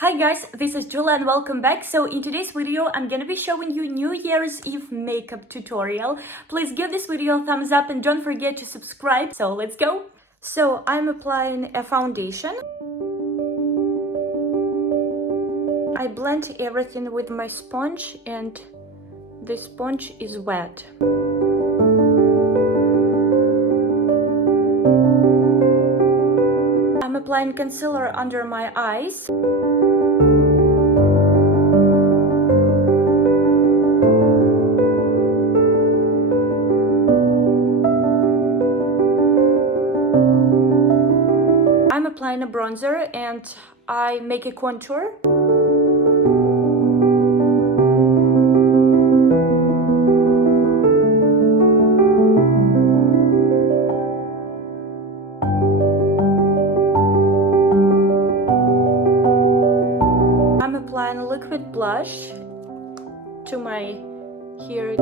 Hi guys, this is Julia and welcome back. So in today's video, I'm gonna be showing you New Year's Eve makeup tutorial. Please give this video a thumbs up and don't forget to subscribe. So let's go. So I'm applying a foundation. I blend everything with my sponge and the sponge is wet. I'm applying concealer under my eyes. I'm applying a bronzer and I make a contour. I'm applying a liquid blush to my hair.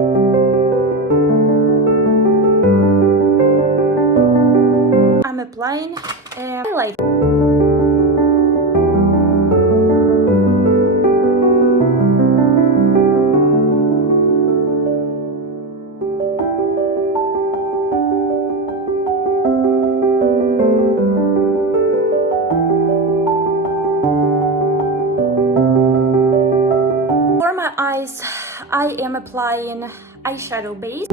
I'm applying a highlight. For my eyes, I am applying eyeshadow base.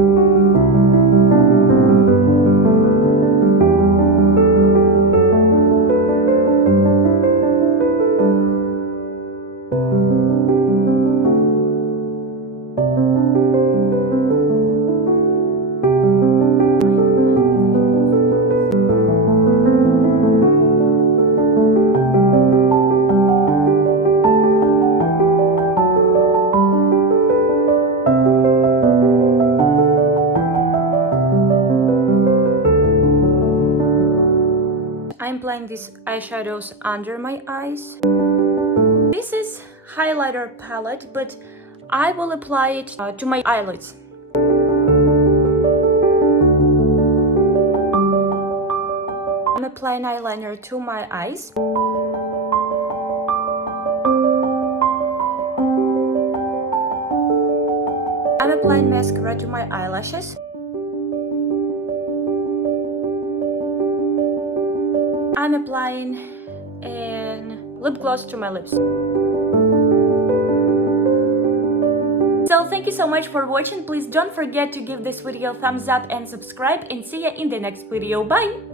I'm applying these eyeshadows under my eyes. This is highlighter palette, but I will apply it to my eyelids. I'm applying eyeliner to my eyes. I'm applying mascara to my eyelashes. I'm applying a lip gloss to my lips. So thank you so much for watching. Please don't forget to give this video a thumbs up and subscribe, and see you in the next video. Bye!